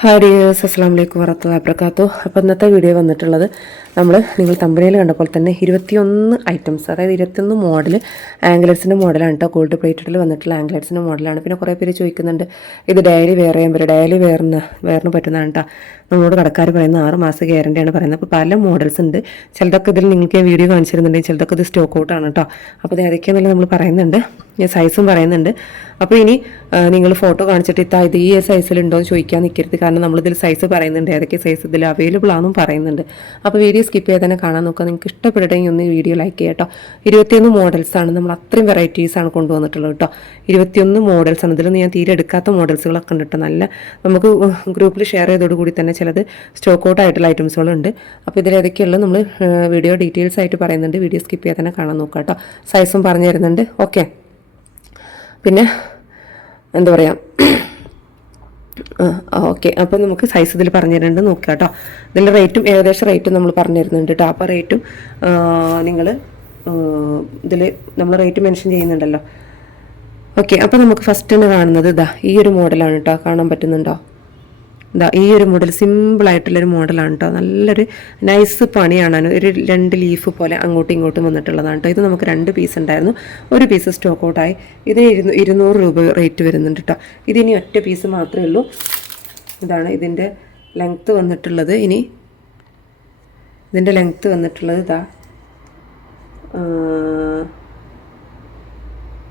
Hi dears അസ്സാം വലൈക്കും വറത്തുള്ള വബർക്കാത്തു അപ്പോൾ ഇന്നത്തെ വീഡിയോ വന്നിട്ടുള്ളത് നമ്മൾ നിങ്ങൾ തമ്പനയിൽ കണ്ടപ്പോൾ തന്നെ ഇരുപത്തിയൊന്ന് ഐറ്റംസ് അതായത് ഇരുപത്തിയൊന്ന് മോഡൽ ആംഗ്ലേഴ്സിന്റെ മോഡലാണ് കേട്ടോ ഗോൾഡ് പ്ലേറ്റഡിൽ വന്നിട്ടുള്ള ആംഗ്ലേഴ്സിന്റെ മോഡലാണ് പിന്നെ കുറേ പേര് ചോദിക്കുന്നുണ്ട് ഇത് ഡെയിലി വെയർ ചെയ്യാൻ പറ്റും? ഡെയിലി വെയറിന് വെയറിന് പറ്റുന്നതാണ് കേട്ടോ നമ്മളോട് കടക്കാർ പറയുന്ന ആറ് മാസം ഗ്യാരണ്ടിയാണ് പറയുന്നത്. അപ്പോൾ പല മോഡൽസ് ഉണ്ട്. ചിലതൊക്കെ ഇതിൽ നിങ്ങൾക്ക് വീഡിയോ കാണിച്ചിരുന്നുണ്ടെങ്കിൽ ചിലതൊക്കെ ഇത് സ്റ്റോക്ക് ഔട്ടാണ് കേട്ടോ അപ്പോൾ ഇത് ഏതൊക്കെയാണെന്നുള്ളത് നമ്മൾ പറയുന്നുണ്ട്. ഞാൻ സൈസും പറയുന്നുണ്ട്. അപ്പോൾ ഇനി നിങ്ങൾ ഫോട്ടോ കാണിച്ചിട്ട് ഇത്താ ഇത് ഈ സൈസിലുണ്ടോ എന്ന് ചോദിക്കാൻ നിൽക്കരുത് കാരണം നമ്മളിതിൽ സൈസ് പറയുന്നുണ്ട്. ഏതൊക്കെ സൈസ് ഇതിൽ അവൈലബിൾ ആണെന്നും പറയുന്നുണ്ട്. അപ്പോൾ വീഡിയോ സ്കിപ്പ് ചെയ്യാൻ തന്നെ കാണാൻ നോക്കുക. നിങ്ങൾക്ക് ഇഷ്ടപ്പെടുകയും ഒന്ന് വീഡിയോ ലൈക്ക് ചെയ്യാം കേട്ടോ. ഇരുപത്തിയൊന്ന് മോഡൽസ് ആണ്. നമ്മൾ അത്രയും വെറൈറ്റീസ് ആണ് കൊണ്ടുവന്നിട്ടുള്ളത് കേട്ടോ. ഇരുപത്തിയൊന്ന് മോഡൽസ് ആണ്. ഇതിൽ ഞാൻ തീരെ എടുക്കാത്ത മോഡൽസുകളൊക്കെ ഉണ്ട് കേട്ടോ. നല്ല നമുക്ക് ഗ്രൂപ്പിൽ ഷെയർ ചെയ്തോടുകൂടി തന്നെ ചിലത് സ്റ്റോക്ക് ഔട്ട് ആയിട്ടുള്ള ഐറ്റംസുകളുണ്ട് അപ്പോൾ ഇതിൽ ഏതൊക്കെയുള്ളത് നമ്മൾ വീഡിയോ ഡീറ്റെയിൽസ് ആയിട്ട് പറയുന്നുണ്ട്. വീഡിയോ സ്കിപ്പ് ചെയ്യാതെ തന്നെ കാണാൻ നോക്കുക കേട്ടോ. സൈസും പറഞ്ഞു തരുന്നുണ്ട്. ഓക്കെ പിന്നെ എന്താ പറയുക ആ ഓക്കെ അപ്പോൾ നമുക്ക് സൈസ് ഇതിൽ പറഞ്ഞു തരുന്നുണ്ട് നോക്കുക കേട്ടോ ഇതിന്റെ റേറ്റും ഏകദേശം റേറ്റും നമ്മൾ പറഞ്ഞു തരുന്നുണ്ട് കേട്ടോ. അപ്പോൾ റേറ്റും നിങ്ങൾ ഇതിൽ നമ്മൾ റേറ്റ് മെൻഷൻ ചെയ്യുന്നുണ്ടല്ലോ. ഓക്കെ അപ്പോൾ നമുക്ക് ഫസ്റ്റ് തന്നെ കാണുന്നത് ഇതാ ഈ ഒരു മോഡലാണ് കേട്ടോ. കാണാൻ പറ്റുന്നുണ്ടോ? ഇതാ ഈ ഒരു മോഡൽ സിമ്പിളായിട്ടുള്ളൊരു മോഡലാണ് കേട്ടോ നല്ലൊരു നൈസ് പണിയാണ്. ഒരു രണ്ട് ലീഫ് പോലെ അങ്ങോട്ടും ഇങ്ങോട്ടും വന്നിട്ടുള്ളതാണ് കേട്ടോ ഇത് നമുക്ക് രണ്ട് പീസ് ഉണ്ടായിരുന്നു. ഒരു പീസ് സ്റ്റോക്ക് ഔട്ടായി ഇതിന് ഇരുന്നൂ ഇരുന്നൂറ് രൂപ റേറ്റ് വരുന്നുണ്ട് കേട്ടോ ഇതിനി ഒറ്റ പീസ് മാത്രമേ ഉള്ളൂ. ഇതാണ് ഇതിന്റെ ലെങ്ത്ത് വന്നിട്ടുള്ളത്. ഇനി ഇതിന്റെ ലെങ്ത്ത് വന്നിട്ടുള്ളത് ഇതാ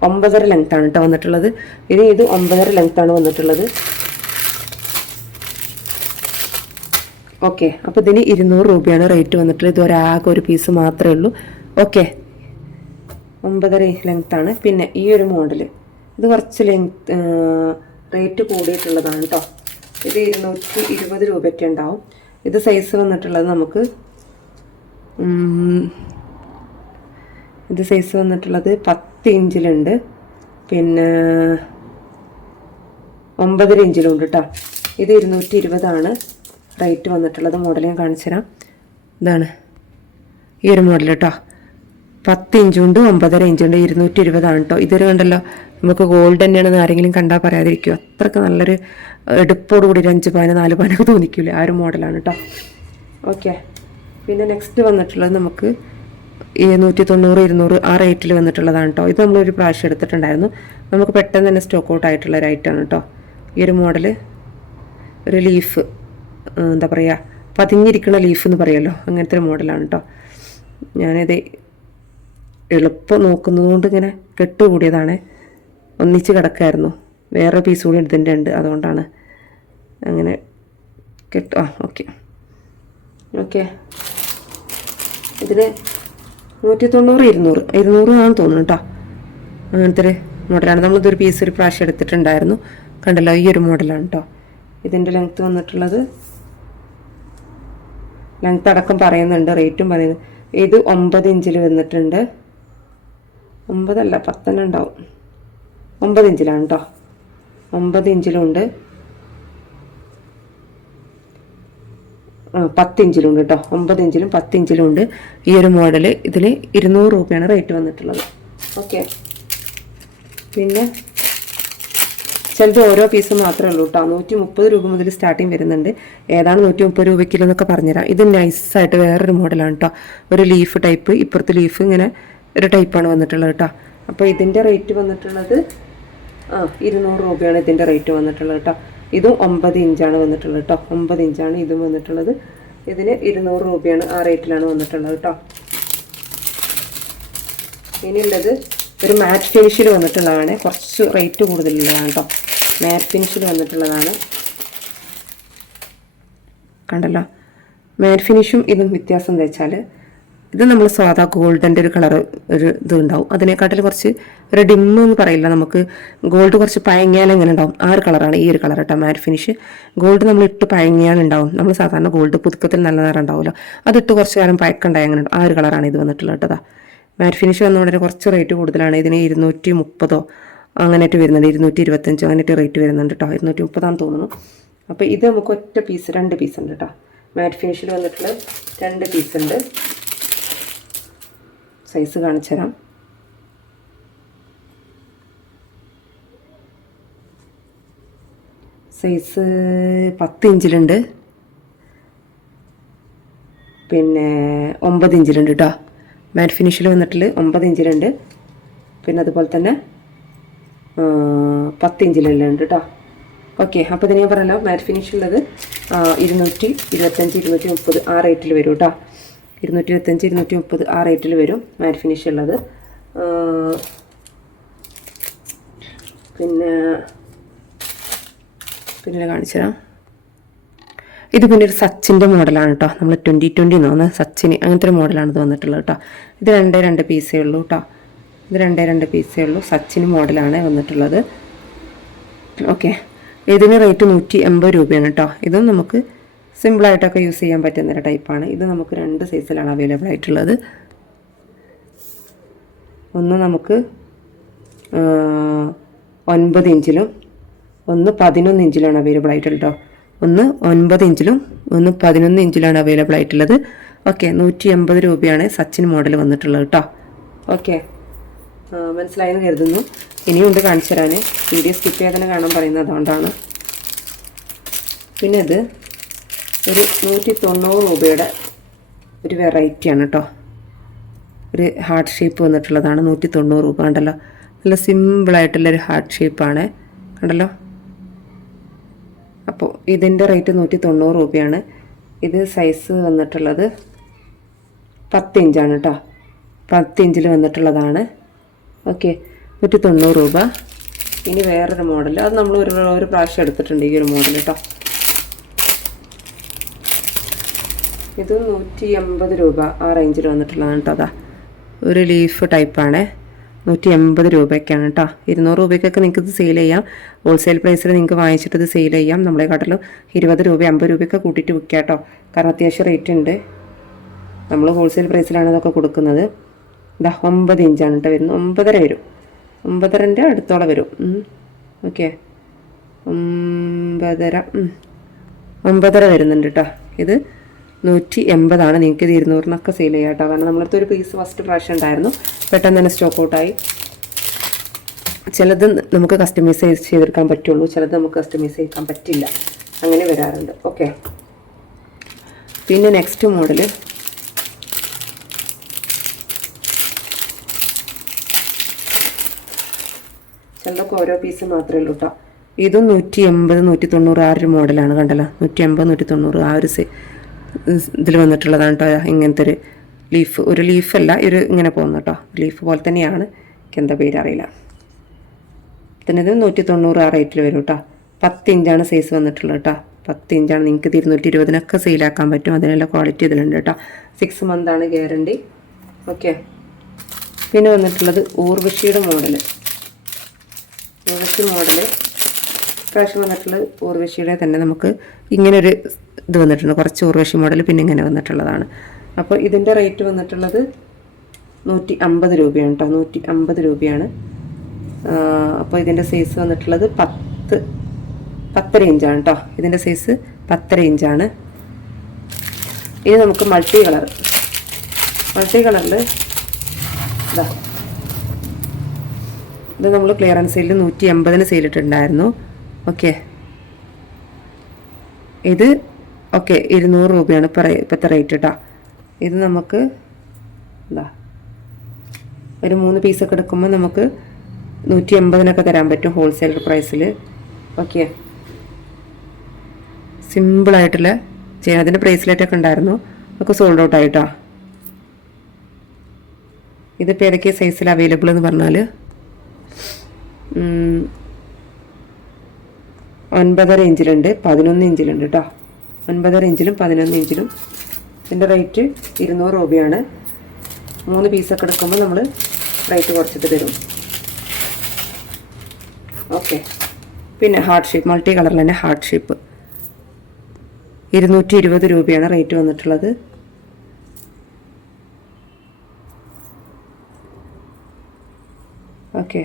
ഒമ്പതര ലെങ്ത്താണ് കേട്ടോ വന്നിട്ടുള്ളത്. ഇനി ഇത് ഒമ്പതര ലെങ്ത്താണ് വന്നിട്ടുള്ളത്. ഓക്കെ അപ്പോൾ ഇതിന് ഇരുന്നൂറ് രൂപയാണ് റേറ്റ് വന്നിട്ടുള്ളത്. ഇത് ഒരാകെ ഒരു പീസ് മാത്രമേ ഉള്ളൂ. ഓക്കെ ഒമ്പതര ആണ്. പിന്നെ ഈ ഒരു മോഡൽ ഇത് കുറച്ച് ലെങ്ത് റേറ്റ് കൂടിയിട്ടുള്ളതാണ് കേട്ടോ ഇത് ഇരുന്നൂറ്റി ഇരുപത് രൂപയ്ക്ക് ഉണ്ടാവും. ഇത് സൈസ് വന്നിട്ടുള്ളത് നമുക്ക് ഇത് സൈസ് വന്നിട്ടുള്ളത് പത്ത് ഇഞ്ചിലുണ്ട് പിന്നെ ഒമ്പതര ഇഞ്ചിലുണ്ട് കേട്ടോ ഇത് ഇരുന്നൂറ്റി ഇരുപതാണ്. റേറ്റ് വന്നിട്ടുള്ളത് മോഡൽ ഞാൻ കാണിച്ചു തരാം. ഇതാണ് ഈ ഒരു മോഡൽ കേട്ടോ പത്ത് ഇഞ്ചുണ്ട് ഒമ്പതര ഇഞ്ചുണ്ട് ഇരുന്നൂറ്റി ഇരുപതാണ് കേട്ടോ ഇതൊരു കണ്ടല്ലോ നമുക്ക് ഗോൾഡ് തന്നെയാണെന്ന് ആരെങ്കിലും കണ്ടാൽ പറയാതിരിക്കും. അത്രയ്ക്ക് നല്ലൊരു എടുപ്പോട് കൂടി ഒരു അഞ്ച് പവന് നാല് പവനൊക്കെ തോന്നിക്കൂലെ ആ ഒരു മോഡലാണ് കേട്ടോ ഓക്കെ പിന്നെ നെക്സ്റ്റ് വന്നിട്ടുള്ളത് നമുക്ക് നൂറ്റി തൊണ്ണൂറ് ഇരുന്നൂറ് ആ റേറ്റിൽ വന്നിട്ടുള്ളതാണ് കേട്ടോ ഇത് നമ്മളൊരു പ്രാവശ്യം എടുത്തിട്ടുണ്ടായിരുന്നു. നമുക്ക് പെട്ടെന്ന് തന്നെ സ്റ്റോക്ക് ഔട്ട് ആയിട്ടുള്ള ഒരു ഐറ്റമാണ് കേട്ടോ ഈ ഒരു മോഡൽ ഒരു ലീഫ് എന്താ പറയുക പതിഞ്ഞിരിക്കുന്ന ലീഫ് എന്ന് പറയുമല്ലോ അങ്ങനത്തെ ഒരു മോഡലാണ് കേട്ടോ ഞാനിത് എളുപ്പം നോക്കുന്നതുകൊണ്ട് ഇങ്ങനെ കെട്ടുകൂടിയതാണ്. ഒന്നിച്ച് കിടക്കായിരുന്നു. വേറെ പീസ് കൂടി ഇതിന്റെ ഉണ്ട് അതുകൊണ്ടാണ് അങ്ങനെ കെട്ടു ആ ഓക്കെ ഓക്കെ ഇതിന് നൂറ്റി തൊണ്ണൂറ് ഇരുന്നൂറ്. ഇരുന്നൂറ് ആണെന്ന് തോന്നുന്നു കേട്ടോ അങ്ങനത്തെ ഒരു മോഡലാണ് നമ്മളിതൊരു പീസ് ഒരു പ്രാവശ്യം എടുത്തിട്ടുണ്ടായിരുന്നു. കണ്ടല്ലോ ഈ ഒരു മോഡലാണ് കേട്ടോ ഇതിന്റെ ലെങ്ത്ത് വന്നിട്ടുള്ളത് ലെങ്ത്ത് അടക്കം പറയുന്നുണ്ട് റേറ്റും പറയുന്നു. ഇത് ഒമ്പത് ഇഞ്ചിൽ വന്നിട്ടുണ്ട്. ഒമ്പതല്ല പത്തന്നെ ഉണ്ടാവും. ഒമ്പത് ഇഞ്ചിലാണ് കേട്ടോ ഒമ്പത് ഇഞ്ചിലുണ്ട്. പത്ത് ഇഞ്ചിലുണ്ട് കേട്ടോ ഒമ്പത് ഇഞ്ചിലും പത്ത് ഇഞ്ചിലും ഉണ്ട് ഈ ഒരു മോഡൽ ഇതിൽ ഇരുന്നൂറ് രൂപയാണ് റേറ്റ് വന്നിട്ടുള്ളത്. ഓക്കെ. പിന്നെ ചിലത് ഓരോ പീസ് മാത്രമേ ഉള്ളൂ കേട്ടോ നൂറ്റി മുപ്പത് രൂപ മുതൽ സ്റ്റാർട്ടിങ് വരുന്നുണ്ട്. ഏതാണ് നൂറ്റി മുപ്പത് രൂപയ്ക്കിലോ എന്നൊക്കെ പറഞ്ഞുതരാം. ഇത് നൈസായിട്ട് വേറൊരു മോഡലാണ് കേട്ടോ ഒരു ലീഫ് ടൈപ്പ് ഇപ്പുറത്ത് ലീഫ് ഇങ്ങനെ ഒരു ടൈപ്പാണ് വന്നിട്ടുള്ളത് കേട്ടോ അപ്പോൾ ഇതിന്റെ റേറ്റ് വന്നിട്ടുള്ളത് ആ ഇരുന്നൂറ് രൂപയാണ് ഇതിന്റെ റേറ്റ് വന്നിട്ടുള്ളത് കേട്ടോ ഇതും ഒമ്പത് ഇഞ്ചാണ് വന്നിട്ടുള്ളത് കേട്ടോ ഒമ്പത് ഇഞ്ചാണ് ഇതും വന്നിട്ടുള്ളത്. ഇതിന് ഇരുന്നൂറ് രൂപയാണ് ആ റേറ്റിലാണ് വന്നിട്ടുള്ളത് കേട്ടോ ഇനിയുള്ളത് ഒരു മാറ്റ് ഫിനിഷിൽ വന്നിട്ടുള്ളതാണ്. കുറച്ച് റേറ്റ് കൂടുതലുള്ളതാണ് കേട്ടോ മാറ്റ് ഫിനിഷിൽ വന്നിട്ടുള്ളതാണ്. കണ്ടല്ലോ? മാറ്റ് ഫിനിഷും ഇതും വ്യത്യാസം വെച്ചാൽ ഇത് നമ്മൾ സാധാ ഗോൾഡിന്റെ ഒരു കളർ ഒരു ഇത് ഉണ്ടാവും അതിനെക്കാട്ടിൽ കുറച്ച് ഒരു ഡിമ്മ് എന്ന് പറയില്ല. നമുക്ക് ഗോൾഡ് കുറച്ച് പയങ്ങിയാൽ എങ്ങനെ ഉണ്ടാവും? ആ ഒരു കളറാണ് ഈ ഒരു കളർ കേട്ടോ മാറ്റ് ഫിനിഷ് ഗോൾഡ് നമ്മൾ ഇട്ട് പയങ്ങിയാൽ ഉണ്ടാവും. നമ്മൾ സാധാരണ ഗോൾഡ് പുതുക്കത്തിൽ നല്ല നിറം ഉണ്ടാവുമല്ലോ. അതിട്ട് കുറച്ച് കാലം പഴക്കണ്ടായി അങ്ങനെ. ആ ഒരു കളറാണ് ഇത് വന്നിട്ടുള്ളത് കേട്ടോ മാറ്റ് ഫിനിഷ് വന്നുകൊണ്ട് കുറച്ച് റേറ്റ് കൂടുതലാണ്. ഇതിന് ഇരുന്നൂറ്റി മുപ്പതോ അങ്ങനെയായിട്ട് വരുന്നുണ്ട്. ഇരുന്നൂറ്റി ഇരുപത്തഞ്ചോ അങ്ങനെയായിട്ട് റേറ്റ് വരുന്നുണ്ട് കേട്ടോ ഇരുന്നൂറ്റി മുപ്പതാന്ന് തോന്നുന്നു. അപ്പോൾ ഇത് നമുക്ക് ഒറ്റ പീസ് രണ്ട് പീസ് ഉണ്ട് കേട്ടോ മാറ്റ് ഫിനിഷിൽ വന്നിട്ടുള്ള രണ്ട് പീസ് ഉണ്ട്. സൈസ് കാണിച്ചു തരാം. സൈസ് പത്ത് ഇഞ്ചിലുണ്ട്. പിന്നെ ഒമ്പത് ഇഞ്ചിലുണ്ട് കേട്ടോ മാറ്റ് ഫിനിഷിൽ വന്നിട്ട് ഒമ്പത് ഇഞ്ചിലുണ്ട് പിന്നെ അതുപോലെ തന്നെ പത്ത് ഇഞ്ചിലെല്ലാം ഉണ്ട് കേട്ടോ ഓക്കെ അപ്പോൾ ഇതിന് ഞാൻ പറഞ്ഞല്ലോ മാറ്റ് ഫിനിഷ് ഉള്ളത് ഇരുന്നൂറ്റി ഇരുപത്തഞ്ച് ഇരുന്നൂറ്റി മുപ്പത് ആ റേറ്റിൽ വരും കേട്ടോ ഇരുന്നൂറ്റി ഇരുപത്തഞ്ച് ഇരുന്നൂറ്റി മുപ്പത് ആ റേറ്റിൽ വരും മാറ്റ് ഫിനിഷ് ഉള്ളത്. പിന്നെ പിന്നെ കാണിച്ചു തരാം ഇത് പിന്നെ ഒരു സച്ചിന്റെ മോഡലാണ് കേട്ടോ നമ്മൾ ട്വന്റി ട്വന്റി എന്ന് സച്ചിന് അങ്ങനത്തെ ഒരു മോഡലാണ് ഇത് വന്നിട്ടുള്ളത് കേട്ടോ ഇത് രണ്ടേ രണ്ട് പീസേ ഉള്ളൂ കേട്ടോ ഇത് രണ്ടേ രണ്ട് പീസേ ഉള്ളൂ. സച്ചിന് മോഡലാണ് വന്നിട്ടുള്ളത്. ഓക്കെ. ഇതിന് റേറ്റ് നൂറ്റി എൺപത് രൂപയാണ് കേട്ടോ ഇതും നമുക്ക് സിമ്പിളായിട്ടൊക്കെ യൂസ് ചെയ്യാൻ പറ്റുന്ന ഒരു ടൈപ്പാണ് ഇത് നമുക്ക് രണ്ട് സൈസിലാണ് അവൈലബിൾ ആയിട്ടുള്ളത്. ഒന്ന് നമുക്ക് ഒൻപത് ഇഞ്ചിലും ഒന്ന് പതിനൊന്ന് ഇഞ്ചിലാണ് അവൈലബിൾ ആയിട്ടുള്ളത് കേട്ടോ ഒന്ന് ഒൻപത് ഇഞ്ചിലും ഒന്ന് പതിനൊന്ന് ഇഞ്ചിലാണ് അവൈലബിൾ ആയിട്ടുള്ളത്. ഓക്കെ നൂറ്റി എൺപത് രൂപയാണ് സച്ചിൻ മോഡൽ വന്നിട്ടുള്ളത് കേട്ടോ ഓക്കെ മനസ്സിലായെന്ന് കരുതുന്നു. ഇനിയും ഉണ്ട് കാണിച്ചു തരാൻ വീഡിയോ സ്കിപ്പ് ചെയ്യാതെ കാണാൻ പറയുന്നത് അതുകൊണ്ടാണ്. പിന്നെ ഇത് ഒരു നൂറ്റി തൊണ്ണൂറ് രൂപയുടെ ഒരു വെറൈറ്റിയാണ് കേട്ടോ ഒരു ഹാർട്ട് ഷേപ്പ് വന്നിട്ടുള്ളതാണ് നൂറ്റി തൊണ്ണൂറ് രൂപ കണ്ടല്ലോ. നല്ല സിമ്പിളായിട്ടുള്ളൊരു ഹാർട്ട് ഷേപ്പാണ് കണ്ടല്ലോ? അപ്പോൾ ഇതിന്റെ റേറ്റ് നൂറ്റി തൊണ്ണൂറ് രൂപയാണ്. ഇത് സൈസ് വന്നിട്ടുള്ളത് പത്ത് ഇഞ്ചാണ് കേട്ടോ പത്ത് ഇഞ്ചിൽ വന്നിട്ടുള്ളതാണ്. ഓക്കെ നൂറ്റി തൊണ്ണൂറ് രൂപ. ഇനി വേറൊരു മോഡൽ അത് നമ്മൾ ഒരു ഒരു പ്രാവശ്യം എടുത്തിട്ടുണ്ട് ഈ ഒരു മോഡൽ കേട്ടോ ഇത് നൂറ്റി എൺപത് രൂപ ആ റേഞ്ചിൽ വന്നിട്ടുള്ളതാണ് കേട്ടോ അതാ. ഒരു ലീഫ് ടൈപ്പാണ് നൂറ്റി എൺപത് രൂപയ്ക്കാണ് കേട്ടോ ഇരുന്നൂറ് രൂപയ്ക്കൊക്കെ നിങ്ങൾക്ക് ഇത് സെയിൽ ചെയ്യാം ഹോൾസെയിൽ പ്രൈസിൽ നിങ്ങൾക്ക് വാങ്ങിച്ചിട്ട് ഇത് സെയിൽ ചെയ്യാം. നമ്മളെ കാട്ടിലും ഇരുപത് രൂപ അമ്പത് രൂപയൊക്കെ കൂട്ടിയിട്ട് വിൽക്കാം കേട്ടോ കാരണം അത്യാവശ്യം റേറ്റ് ഉണ്ട്. നമ്മൾ ഹോൾസെയിൽ പ്രൈസിലാണ് ഇതൊക്കെ കൊടുക്കുന്നത്. ഇതാ ഒമ്പത് ഇഞ്ചാണ് കേട്ടോ വരുന്നത്. ഒമ്പതര വരും. ഒമ്പതരന്റെ അടുത്തോളം വരും. ഓക്കെ. ഒമ്പതര. ഒമ്പതര വരുന്നുണ്ട് കേട്ടോ ഇത് നൂറ്റി എൺപതാണ് നിങ്ങൾക്ക് ഇത് ഇരുന്നൂറിനൊക്കെ സെയിൽ ചെയ്യാം കേട്ടോ. കാരണം നമ്മളടുത്ത് ഒരു പീസ് ഫസ്റ്റ് പ്രാവശ്യം ഉണ്ടായിരുന്നു. പെട്ടെന്ന് തന്നെ സ്റ്റോക്ക് ഔട്ടായി ചിലത് നമുക്ക് കസ്റ്റമൈസ് ചെയ്തെടുക്കാൻ പറ്റുള്ളൂ. ചിലത് നമുക്ക് കസ്റ്റമൈസ് ചെയ്യാൻ പറ്റില്ല. അങ്ങനെ വരാറുണ്ട്. ഓക്കെ പിന്നെ നെക്സ്റ്റ് മോഡൽ ചിലതൊക്കെ ഓരോ പീസ് മാത്രമേ ഉള്ളൂ കേട്ടോ ഇതും നൂറ്റി എൺപത് നൂറ്റി തൊണ്ണൂറ് ആ ഒരു മോഡലാണ് കണ്ടല്ലോ. നൂറ്റി എൺപത് നൂറ്റി തൊണ്ണൂറ് ആ ഒരു ഇതിൽ വന്നിട്ടുള്ളതാണ് കേട്ടോ ഇങ്ങനത്തെ ഒരു ലീഫ് ഒരു ലീഫല്ല ഒരു ഇങ്ങനെ പോകുന്നു കേട്ടോ ലീഫ് പോലെ തന്നെയാണ്. എനിക്ക് എന്താ പേര് അറിയില്ല. ഇത് നൂറ്റി തൊണ്ണൂറ് ആ റേറ്റിൽ വരും കേട്ടോ പത്ത് ഇഞ്ചാണ് സൈസ് വന്നിട്ടുള്ളത് കേട്ടോ പത്ത് ഇഞ്ചാണ് നിങ്ങൾക്ക് ഇരുന്നൂറ്റി ഇരുപതിനൊക്കെ സെയിലാക്കാൻ പറ്റും. അതിനുള്ള ക്വാളിറ്റി ഇതിലുണ്ട് കേട്ടോ സിക്സ് മന്ത് ആണ് ഗ്യാരണ്ടി ഓക്കെ പിന്നെ വന്നിട്ടുള്ളത് ഊർവശിയുടെ മോഡൽ ഊർവശി മോഡൽ പ്രാവശ്യം വന്നിട്ടുള്ളത് ഊർവശിയുടെ തന്നെ നമുക്ക് ഇങ്ങനൊരു ഇത് വന്നിട്ടുണ്ട്. കുറച്ച് ഊർവശി മോഡൽ പിന്നെ ഇങ്ങനെ വന്നിട്ടുള്ളതാണ്. അപ്പോൾ ഇതിന്റെ റേറ്റ് വന്നിട്ടുള്ളത് നൂറ്റി അമ്പത് രൂപയാണ് കേട്ടോ. നൂറ്റി അമ്പത് രൂപയാണ് അപ്പോൾ ഇതിന്റെ സൈസ് വന്നിട്ടുള്ളത് പത്ത് പത്തര ഇഞ്ചാണ് കേട്ടോ. ഇതിന്റെ സൈസ് പത്തര ഇഞ്ചാണ്. ഇനി നമുക്ക് മൾട്ടി കളർ. മൾട്ടി കളറിൽ ഇതാ. ഇത് നമ്മൾ ക്ലിയറൻസ് സെയിലിൽ നൂറ്റി എൺപതിന് സെയിലിട്ടുണ്ടായിരുന്നു ഓക്കെ. ഇത് ഓക്കെ ഇരുന്നൂറ് രൂപയാണ് പറ ഇപ്പോഴത്തെ റേറ്റ് കേട്ടോ ഇത് നമുക്ക് എന്താ ഒരു മൂന്ന് പീസൊക്കെ എടുക്കുമ്പോൾ നമുക്ക് നൂറ്റി എൺപതിനൊക്കെ തരാൻ പറ്റും ഹോൾസെയിൽ പ്രൈസിൽ ഓക്കെ. സിമ്പിളായിട്ടുള്ള ചെയ്യാൻ അതിന്റെ ബ്രേസ്ലെറ്റൊക്കെ ഉണ്ടായിരുന്നു. ഒക്കെ സോൾഡ് ഔട്ട് ആയിട്ടോ. ഇതിപ്പോൾ ഏതൊക്കെ സൈസിൽ അവൈലബിൾ എന്ന് പറഞ്ഞാൽ ഒൻപതര ഇഞ്ചിലുണ്ട് പതിനൊന്ന് ഇഞ്ചിലുണ്ട് കേട്ടോ ഒൻപതര ഇഞ്ചിലും പതിനൊന്ന് ഇഞ്ചിലും. ഇതിന്റെ റേറ്റ് ഇരുന്നൂറ് രൂപയാണ്. മൂന്ന് പീസൊക്കെ എടുക്കുമ്പോൾ നമ്മൾ റേറ്റ് കുറച്ചിട്ട് തരും. ഓക്കെ. പിന്നെ ഹാർട്ട് ഷേപ്പ് മൾട്ടി കളറിൽ തന്നെ ഹാർട്ട് ഷേപ്പ്. ഇരുന്നൂറ്റി ഇരുപത് രൂപയാണ് റേറ്റ് വന്നിട്ടുള്ളത്. ഓക്കെ.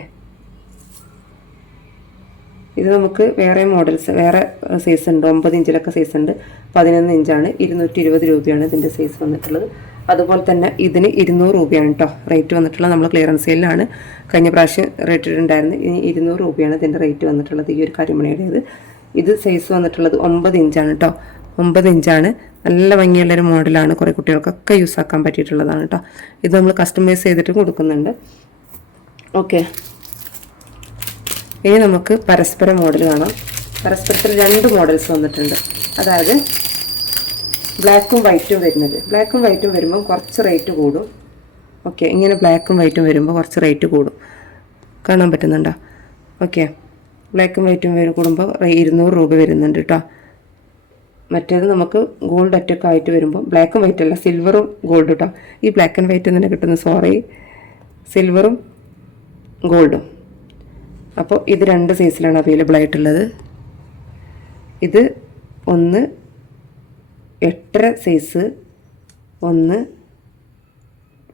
ഇത് നമുക്ക് വേറെ മോഡൽസ് വേറെ സൈസ് ഉണ്ട്. ഒമ്പത് ഇഞ്ചിലൊക്കെ സൈസ് ഉണ്ട്. പതിനൊന്ന് ഇഞ്ചാണ്. ഇരുന്നൂറ്റി ഇരുപത് രൂപയാണ് ഇതിന്റെ സൈസ് വന്നിട്ടുള്ളത്. അതുപോലെ തന്നെ ഇതിന് ഇരുന്നൂറ് രൂപയാണ് കേട്ടോ റേറ്റ് വന്നിട്ടുള്ളത്. നമ്മൾ ക്ലിയറൻസ് സെയിലാണ് കഴിഞ്ഞ പ്രാവശ്യം റേറ്റ് ഉണ്ടായിരുന്നു ഇനി ഇരുന്നൂറ് രൂപയാണ് ഇതിന്റെ റേറ്റ് വന്നിട്ടുള്ളത് ഈ ഒരു കരിമണിയുടേത്. ഇത് സൈസ് വന്നിട്ടുള്ളത് ഒമ്പത് ഇഞ്ചാണ് കേട്ടോ ഒമ്പത് ഇഞ്ചാണ്. നല്ല ഭംഗിയുള്ളൊരു മോഡലാണ് കുറേ കുട്ടികൾക്കൊക്കെ യൂസ് ആക്കാൻ പറ്റിയിട്ടുള്ളതാണ് കേട്ടോ ഇത് നമ്മൾ കസ്റ്റമൈസ് ചെയ്തിട്ട് കൊടുക്കുന്നുണ്ട്. ഓക്കെ ഇനി നമുക്ക് പരസ്പര മോഡൽ കാണാം. പരസ്പരത്തിൽ രണ്ട് മോഡൽസ് വന്നിട്ടുണ്ട്. അതായത് ബ്ലാക്കും വൈറ്റും വരുന്നത്. ബ്ലാക്കും വൈറ്റും വരുമ്പോൾ കുറച്ച് റേറ്റ് കൂടും. ഓക്കെ ഇങ്ങനെ ബ്ലാക്കും വൈറ്റും വരുമ്പോൾ കുറച്ച് റേറ്റ് കൂടും. കാണാൻ പറ്റുന്നുണ്ടോ? ഓക്കെ ബ്ലാക്കും വൈറ്റും വരും കൂടുമ്പോൾ ഇരുന്നൂറ് രൂപ വരുന്നുണ്ട് കേട്ടോ മറ്റേത് നമുക്ക് ഗോൾഡ് അറ്റൊക്കെ ആയിട്ട് വരുമ്പോൾ ബ്ലാക്കും വൈറ്റ് അല്ല സിൽവറും ഗോൾഡ് കേട്ടോ ഈ ബ്ലാക്ക് ആൻഡ് വൈറ്റ് തന്നെ കിട്ടുന്ന സോറി സിൽവറും ഗോൾഡും അപ്പോൾ ഇത് രണ്ട് സൈസിലാണ് അവൈലബിൾ ആയിട്ടുള്ളത്. ഇത് ഒന്ന് എട്ടര സൈസ് ഒന്ന്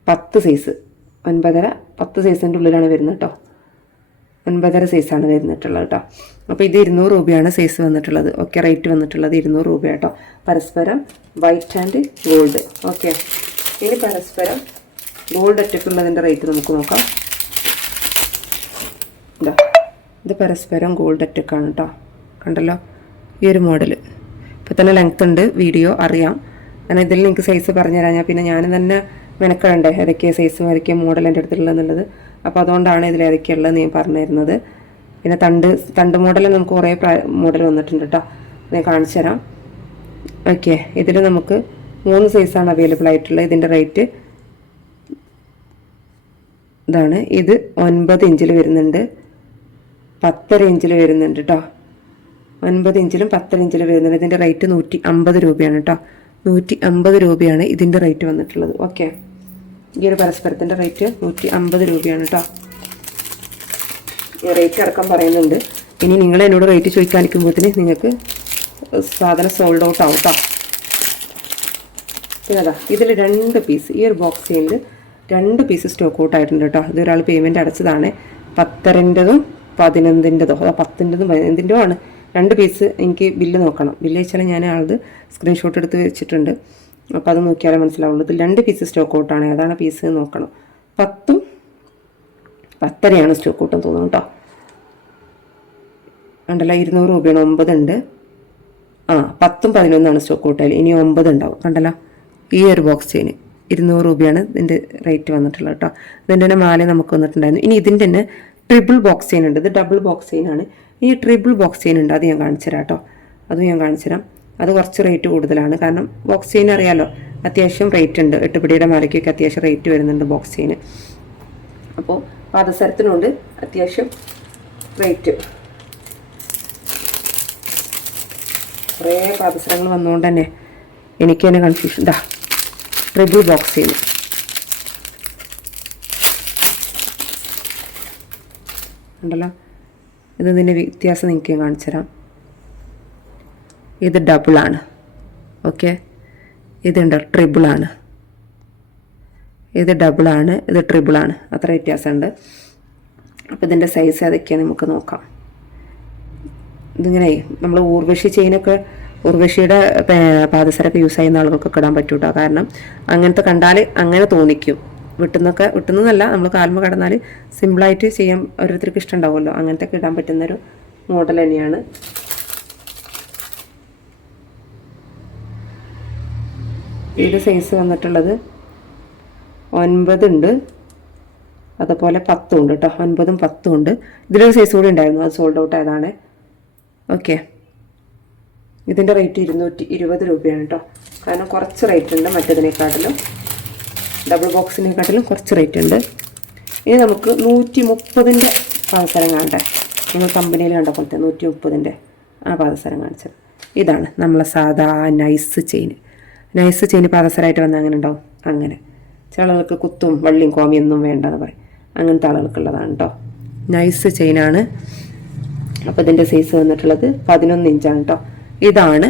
പത്ത് സൈസ്. ഒൻപതര പത്ത് സൈസിന്റെ ഉള്ളിലാണ് വരുന്നത് കേട്ടോ ഒൻപതര സൈസാണ് വരുന്നിട്ടുള്ളത് കേട്ടോ അപ്പോൾ ഇത് ഇരുന്നൂറ് രൂപയാണ് സൈസ് വന്നിട്ടുള്ളത്. ഓക്കെ റേറ്റ് വന്നിട്ടുള്ളത് ഇരുന്നൂറ് രൂപ കേട്ടോ പരസ്പരം വൈറ്റ് ആൻഡ് ഗോൾഡ് ഓക്കെ ഇനി പരസ്പരം ഗോൾഡ് ഒറ്റയ്ക്കുള്ളതിന്റെ റേറ്റ് നമുക്ക് നോക്കാം ഇതാ ഇത് പരസ്പരം ഗോൾഡ് ഒറ്റക്കാണ് കേട്ടോ കണ്ടല്ലോ? ഈ ഒരു മോഡൽ ഇപ്പോൾ തന്നെ ലെങ്ത് ഉണ്ട് വീഡിയോ അറിയാം. ഞാൻ ഇതിൽ നിങ്ങൾക്ക് സൈസ് പറഞ്ഞു തരാം ഞാൻ പിന്നെ ഞാൻ തന്നെ മെനക്കെടണ്ടേ ഏതൊക്കെയാ സൈസും ഏതൊക്കെയാ മോഡൽ എന്റെ അടുത്തുള്ളതെന്നുള്ളത് അപ്പോൾ അതുകൊണ്ടാണ് ഇതിൽ ഏതൊക്കെയുള്ളത് ഞാൻ പറഞ്ഞു തരുന്നത്. പിന്നെ തണ്ട് തണ്ട് മോഡൽ നമുക്ക് കുറേ മോഡൽ വന്നിട്ടുണ്ട് കേട്ടോ ഞാൻ കാണിച്ചു തരാം. ഓക്കെ ഇതിൽ നമുക്ക് മൂന്ന് സൈസാണ് അവൈലബിൾ ആയിട്ടുള്ളത്. ഇതിന്റെ റേറ്റ് ഇതാണ്. ഇത് ഒൻപത് ഇഞ്ചിൽ വരുന്നുണ്ട്. പത്തര ഇഞ്ചിൽ വരുന്നുണ്ട് കേട്ടോ ഒൻപത് ഇഞ്ചിലും പത്തര ഇഞ്ചിലും വരുന്നുണ്ട്. ഇതിന്റെ റേറ്റ് നൂറ്റി അമ്പത് രൂപയാണ് കേട്ടോ നൂറ്റി അമ്പത് രൂപയാണ് ഇതിന്റെ റേറ്റ് വന്നിട്ടുള്ളത്. ഓക്കെ ഈ ഒരു പരസ്പരത്തിന്റെ റേറ്റ് നൂറ്റി അമ്പത് രൂപയാണ് കേട്ടോ റേറ്റ് അടക്കം പറയുന്നുണ്ട്. ഇനി നിങ്ങൾ എന്നോട് റേറ്റ് ചോദിക്കാനിരിക്കുമ്പോഴത്തേന് നിങ്ങൾക്ക് സാധനം സോൾഡ് ഔട്ട് ആവും കേട്ടോ പിന്നെ അതാ ഇതിൽ രണ്ട് പീസ് ഈ ഒരു ബോക്സ് ചെയ്യുന്നത് രണ്ട് പീസ് സ്റ്റോക്ക് ഔട്ട് ആയിട്ടുണ്ട് കേട്ടോ ഇത് ഒരാൾ പേയ്മെന്റ് അടച്ചതാണ്. പത്തരന്റെതും പതിനൊന്നിന്റെതോ അതോ പത്തിന്റെതും പതിനൊന്നിന്റെതും ആണ്. രണ്ട് പീസ് എനിക്ക് ബില്ല് നോക്കണം. ബില്ല് വെച്ചാൽ ഞാൻ ആളത് സ്ക്രീൻഷോട്ട് എടുത്ത് വെച്ചിട്ടുണ്ട്. അപ്പോൾ അത് നോക്കിയാലേ മനസ്സിലാവുള്ളൂ. ഇതിൽ രണ്ട് പീസ് സ്റ്റോക്ക് ഔട്ടാണ് ഏതാണ് പീസ് നോക്കണം. പത്തും പത്തരയാണ് സ്റ്റോക്ക് ഔട്ടെന്ന് തോന്നുന്നു കേട്ടോ ഉണ്ടല്ല ഇരുന്നൂറ് രൂപയാണ്. ഒമ്പതുണ്ട്. ആ പത്തും പതിനൊന്നാണ് സ്റ്റോക്ക് ഔട്ടായാൽ ഇനി ഒമ്പത് ഉണ്ടാവും കണ്ടല്ലോ? ഈ ഒരു ബോക്സ് ചെയിന് ഇരുന്നൂറ് രൂപയാണ് ഇതിന്റെ റേറ്റ് വന്നിട്ടുള്ളത് കേട്ടോ ഇതിന്റെ തന്നെ മാല നമുക്ക് വന്നിട്ടുണ്ടായിരുന്നു. ഇനി ഇതിന്റെ തന്നെ ട്രിപ്പിൾ ബോക്സ് ചെയിൻ ഉണ്ട്. ഇത് ഡബിൾ ബോക്സ് ചെയിൻ ആണ്. ഇനി ട്രിപ്പിൾ ബോക്സ് ചെയിൻ ഉണ്ട്. അത് ഞാൻ കാണിച്ചു തരാം കേട്ടോ അത് ഞാൻ കാണിച്ചു തരാം. അത് കുറച്ച് റേറ്റ് കൂടുതലാണ്. കാരണം ബോക്സ് ചെയിൻ അറിയാലോ അത്യാവശ്യം റേറ്റ് ഉണ്ട്. എട്ടുപിടിയുടെ മാലയ്ക്കൊക്കെ അത്യാവശ്യം റേറ്റ് വരുന്നുണ്ട് ബോക്സ് ചെയിൻ അപ്പോൾ പാദസരത്തിനുണ്ട് അത്യാവശ്യം റേറ്റ് കുറേ പാദസരങ്ങൾ വന്നുകൊണ്ട് തന്നെ എനിക്ക് തന്നെ കൺഫ്യൂഷൻ ഇതാ ട്രിപ്പിൾ ബോക്സ് ചെയ്യുന്നു ഉണ്ടല്ലോ. ഇത് ഇതിന്റെ വ്യത്യാസം നിങ്ങൾക്ക് കാണിച്ചു തരാം. ഇത് ഡബിളാണ് ഓക്കെ ഇതുണ്ട് ട്രിബിളാണ് ഇത് ഡബിളാണ് ഇത് ട്രിബിളാണ് അത്ര വ്യത്യാസമുണ്ട്. അപ്പോൾ ഇതിന്റെ സൈസ് ഏതൊക്കെയാണ് നമുക്ക് നോക്കാം. ഇതിങ്ങനെ നമ്മൾ ഊർവശി ചെയിനൊക്കെ ഊർവശിയുടെ പാദസരൊക്കെ യൂസ് ചെയ്യുന്ന ആളുകൾക്കൊക്കെ ഇടാൻ പറ്റൂട്ടോ. കാരണം അങ്ങനത്തെ കണ്ടാൽ അങ്ങനെ തോന്നിക്കും. വിട്ടുന്നൊക്കെ വിട്ടുന്നതല്ല നമ്മൾ കാൽമ കടന്നാൽ സിമ്പിളായിട്ട് ചെയ്യാൻ ഓരോരുത്തർക്ക് ഇഷ്ടമുണ്ടാവുമല്ലോ. അങ്ങനത്തെ ഇടാൻ പറ്റുന്നൊരു മോഡൽ തന്നെയാണ്. ഇത് സൈസ് വന്നിട്ടുള്ളത് ഒൻപതുണ്ട്. അതുപോലെ പത്തും ഉണ്ട് കേട്ടോ. ഒൻപതും പത്തും ഉണ്ട്. ഇതിലൊരു സൈസ് കൂടി ഉണ്ടായിരുന്നു. അത് സോൾഡ് ഔട്ട് ആയതാണ്. ഓക്കെ ഇതിന്റെ റേറ്റ് ഇരുന്നൂറ്റി ഇരുപത് രൂപയാണ് കേട്ടോ. കാരണം കുറച്ച് റേറ്റ് ഉണ്ട് മറ്റേതിനെക്കാട്ടിലും. ഡബിൾ ബോക്സിനെക്കാട്ടിലും കുറച്ച് റേറ്റ് ഉണ്ട്. ഇനി നമുക്ക് നൂറ്റി മുപ്പതിന്റെ പാദസരം കാണട്ടെ. നിങ്ങൾ കമ്പനിയിൽ കണ്ട പോലത്തെ നൂറ്റി മുപ്പതിന്റെ ആ പാദസരം കാണിച്ചത്. ഇതാണ് നമ്മളെ സാധാ നൈസ് ചെയിൻ നൈസ് ചെയിൻ പാദസരമായിട്ട് വന്നാൽ അങ്ങനെ ഉണ്ടാവും? അങ്ങനെ. ചില ആളുകൾക്ക് കുത്തും വള്ളിയും കോമിയൊന്നും വേണ്ടെന്ന് പറയും. അങ്ങനത്തെ ആളുകൾക്കുള്ളതാണ് കേട്ടോ നൈസ് ചെയിനാണ് അപ്പോൾ ഇതിന്റെ സൈസ് വന്നിട്ടുള്ളത് പതിനൊന്ന് ഇഞ്ചാണ് കേട്ടോ ഇതാണ്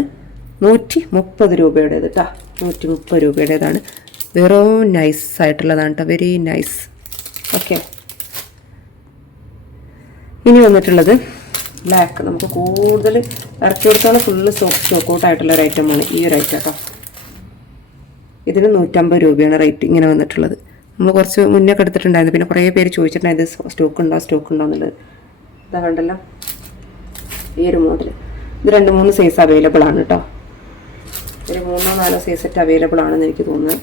നൂറ്റി മുപ്പത് രൂപയുടേത് കേട്ടോ നൂറ്റി മുപ്പത് രൂപയുടേതാണ്. വെറും നൈസ് ആയിട്ടുള്ളതാണ് കേട്ടോ വെരി നൈസ് ഓക്കെ ഇനി വന്നിട്ടുള്ളത് ബ്ലാക്ക് നമുക്ക് കൂടുതൽ ഇറക്കി കൊടുത്താൽ ഫുള്ള് സ്റ്റോക്ക് സ്റ്റോക്ക് ഔട്ട് ആയിട്ടുള്ള ഒരു ഐറ്റമാണ് ഈ ഒരു ഐറ്റം കേട്ടോ ഇതിന് നൂറ്റമ്പത് രൂപയാണ് റേറ്റ് ഇങ്ങനെ വന്നിട്ടുള്ളത്. നമ്മൾ കുറച്ച് മുന്നേ കെടുത്തിട്ടുണ്ടായിരുന്നു പിന്നെ കുറേ പേര് ചോദിച്ചിട്ടുണ്ടായിരുന്നു സ്റ്റോക്ക് ഉണ്ടോ? സ്റ്റോക്ക് ഉണ്ടോ? എന്നുള്ളത്. ഇതാ കണ്ടല്ലോ. ഈ ഒരു മോഡൽ ഇത് രണ്ട് മൂന്ന് സൈസ് അവൈലബിൾ ആണ് കേട്ടോ ഒരു മൂന്നോ നാലോ സൈസ് സെറ്റ് അവൈലബിൾ ആണെന്ന് എനിക്ക് തോന്നുന്നത്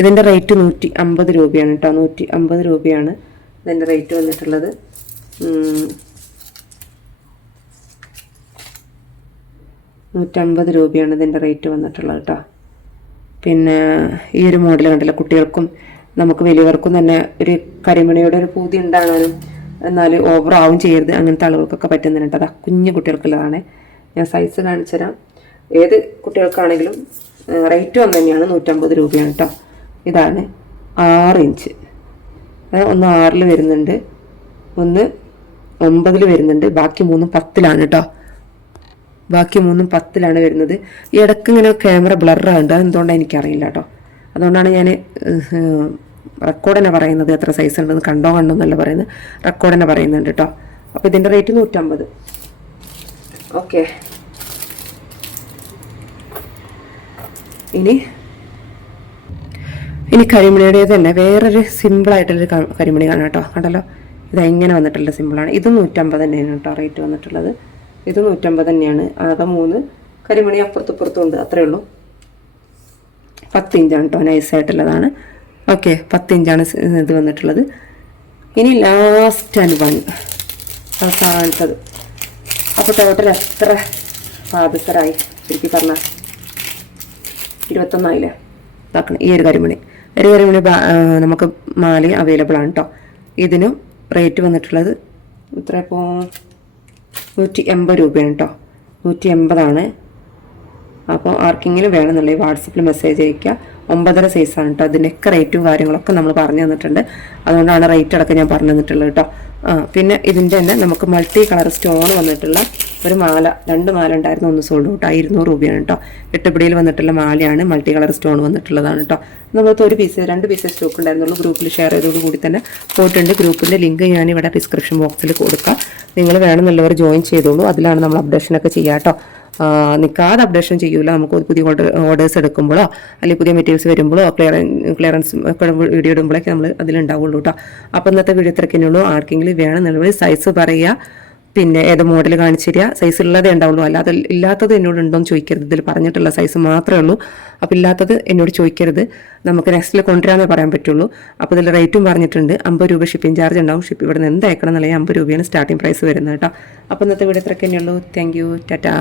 ഇതിന്റെ റേറ്റ് നൂറ്റി അമ്പത് രൂപയാണ് കേട്ടോ നൂറ്റി അമ്പത് രൂപയാണ് ഇതിന്റെ റേറ്റ് വന്നിട്ടുള്ളത്. നൂറ്റമ്പത് രൂപയാണ് ഇതിന്റെ റേറ്റ് വന്നിട്ടുള്ളത് കേട്ടോ പിന്നെ ഈ ഒരു മോഡൽ കണ്ടില്ല കുട്ടികൾക്കും നമുക്ക് വലിയവർക്കും തന്നെ ഒരു കരിമണിയുടെ ഒരു പൂതി ഉണ്ടാകാനും എന്നാൽ ഓവർ ആവും ചെയ്യരുത്. അങ്ങനത്തെ അളവുകൾക്കൊക്കെ പറ്റുന്നുണ്ട് അതാ കുഞ്ഞു കുട്ടികൾക്കുള്ളതാണ്. ഞാൻ സൈസ് കാണിച്ചു തരാം ഏത് കുട്ടികൾക്കാണെങ്കിലും റേറ്റ് ഒന്ന് തന്നെയാണ് നൂറ്റമ്പത് രൂപയാണ് കേട്ടോ. ഇതാണ് ആറ് ഇഞ്ച്. ഒന്ന് ആറിൽ വരുന്നുണ്ട് ഒന്ന് ഒമ്പതിൽ വരുന്നുണ്ട് ബാക്കി മൂന്നും പത്തിലാണ് കേട്ടോ. ബാക്കി മൂന്നും പത്തിലാണ് വരുന്നത്. ഇടയ്ക്ക് ഇങ്ങനെ ക്യാമറ ബ്ലറാകുന്നുണ്ട് അതെന്തുകൊണ്ടാണ് എനിക്കറിയില്ല കേട്ടോ. അതുകൊണ്ടാണ് ഞാൻ റെക്കോർഡ് തന്നെ പറയുന്നത് എത്ര സൈസ് ഉണ്ടെന്ന് കണ്ടോ കണ്ടോ എന്നല്ല പറയുന്നത്. റെക്കോർഡ് തന്നെ പറയുന്നുണ്ട് കേട്ടോ. അപ്പോൾ ഇതിന്റെ റേറ്റ് നൂറ്റമ്പത്. ഓക്കെ. ഇനി ഇനി കരിമണിയുടെ തന്നെ വേറൊരു ആയിട്ടുള്ള കരിമണി കാണാം കേട്ടോ. കണ്ടല്ലോ? ഇത് എങ്ങനെ വന്നിട്ടുള്ള സിമ്പിളാണ് ഇത് നൂറ്റമ്പത് തന്നെയാണ് കേട്ടോ റേറ്റ് വന്നിട്ടുള്ളത്. ഇത് നൂറ്റമ്പത് തന്നെയാണ്. ആകെ മൂന്ന് കരിമണി അപ്പുറത്തപ്പുറത്തും ഉണ്ട്. അത്രയേ ഉള്ളൂ. പത്ത് ഇഞ്ചാണ് കേട്ടോ. നൈസായിട്ടുള്ളതാണ് ഓക്കെ പത്ത് ഇഞ്ചാണ് ഇത് വന്നിട്ടുള്ളത്. ഇനി ലാസ്റ്റ് ആൻഡ് വൺ അവസാനത്തത്. അപ്പോൾ ടോട്ടൽ എത്ര ബാധിതരായി ശരിക്കും പറഞ്ഞാൽ ഇരുപത്തൊന്നായില്ലേ? ഇതാക്കണം ഈ ഒരു കരിമണി. ഒരു കരിമണി നമുക്ക് മാല അവൈലബിൾ ആണ് കേട്ടോ ഇതിനും റേറ്റ് വന്നിട്ടുള്ളത് ഇത്ര ഇപ്പോൾ നൂറ്റി എൺപത് രൂപയാണ് കേട്ടോ നൂറ്റി എൺപതാണ് അപ്പോൾ ആർക്കെങ്കിലും വേണമെന്നുള്ളത് വാട്സപ്പിൽ മെസ്സേജ് അയയ്ക്കുക ഒമ്പതര സൈസാണ് കേട്ടോ. അതിനൊക്കെ റേറ്റും കാര്യങ്ങളൊക്കെ നമ്മൾ പറഞ്ഞു തന്നിട്ടുണ്ട്. അതുകൊണ്ടാണ് റേറ്റ് അടക്കം ഞാൻ പറഞ്ഞു തന്നിട്ടുള്ളത് കേട്ടോ. ആ പിന്നെ ഇതിന്റെ തന്നെ നമുക്ക് മൾട്ടി കളർ സ്റ്റോൺ വന്നിട്ടുള്ള ഒരു മാല രണ്ട് മാല ഉണ്ടായിരുന്നു. ഒന്ന് സോൾഡ് ഔട്ട് ആ ഇരുന്നൂറ് രൂപയാണ് കേട്ടോ. എട്ടുപിടിയിൽ വന്നിട്ടുള്ള മാലയാണ് മൾട്ടി കളർ സ്റ്റോൺ വന്നിട്ടുള്ളതാണ് കേട്ടോ. നമ്മളത്തെ ഒരു പീസ് രണ്ട് പീസ് സ്റ്റോക്ക് ഉണ്ടായിരുന്നുള്ളൂ. ഗ്രൂപ്പിൽ ഷെയർ ചെയ്തോടുകൂടി തന്നെ പോയിട്ടുണ്ട്. ഗ്രൂപ്പിന്റെ ലിങ്ക് ഞാൻ ഇവിടെ ഡിസ്ക്രിപ്ഷൻ ബോക്സിൽ കൊടുക്കാം. നിങ്ങൾ വേണമെന്നുള്ളവർ ജോയിൻ ചെയ്തോളൂ. അതിലാണ് നമ്മൾ അപ്ഡേഷനൊക്കെ ചെയ്യാം കേട്ടോ. നിൽക്കാതെ അപ്ഡേഷൻ ചെയ്യൂല. നമുക്ക് പുതിയ ഓർഡേഴ്സ് എടുക്കുമ്പോഴോ അല്ലെങ്കിൽ പുതിയ മെറ്റീരിയൽസ് വരുമ്പോഴോ ക്ലിയറൻസ് ക്ലിയറൻസ് ഒക്കെ വീഡിയോ ഇടുമ്പോഴൊക്കെ നമ്മൾ അതിലുണ്ടാവുള്ളൂ കേട്ടോ അപ്പോൾ ഇന്നത്തെ വീഡിയോ ഇത്രയ്ക്കുള്ളൂ ആർക്കെങ്കിലും വേണമെന്നുള്ളത് സൈസ് പറയുക. പിന്നെ ഏത് മോഡൽ കാണിച്ചു തരിക. സൈസ് ഉള്ളതേ ഉണ്ടാവുള്ളൂ. അല്ലാതെ ഇല്ലാത്തത് എന്നോട് ഉണ്ടോയെന്ന് ചോദിക്കരുത്. ഇതിൽ പറഞ്ഞിട്ടുള്ള സൈസ് മാത്രമേ ഉള്ളൂ. അപ്പോൾ ഇല്ലാത്തത് എന്നോട് ചോദിക്കരുത്. നമുക്ക് നെക്സ്റ്റിൽ കൊണ്ടുവരാമെന്നേ പറയാൻ പറ്റുള്ളൂ. അപ്പോൾ ഇതിൽ റേറ്റും പറഞ്ഞിട്ടുണ്ട്. അമ്പത് രൂപ ഷിപ്പിംഗ് ചാർജ് ഉണ്ടാവും. ഷിപ്പ് ഇവിടെ നിന്ന് എന്ത് അയക്കണം എന്നുള്ളത് അമ്പത് രൂപയാണ് സ്റ്റാർട്ടിംഗ് പ്രൈസ് വരുന്നത് കേട്ടോ അപ്പോൾ ഇന്നത്തെ വീഡിയോ ഇത്രയ്ക്ക് തന്നെയുള്ളൂ താങ്ക് യു ടാറ്റാ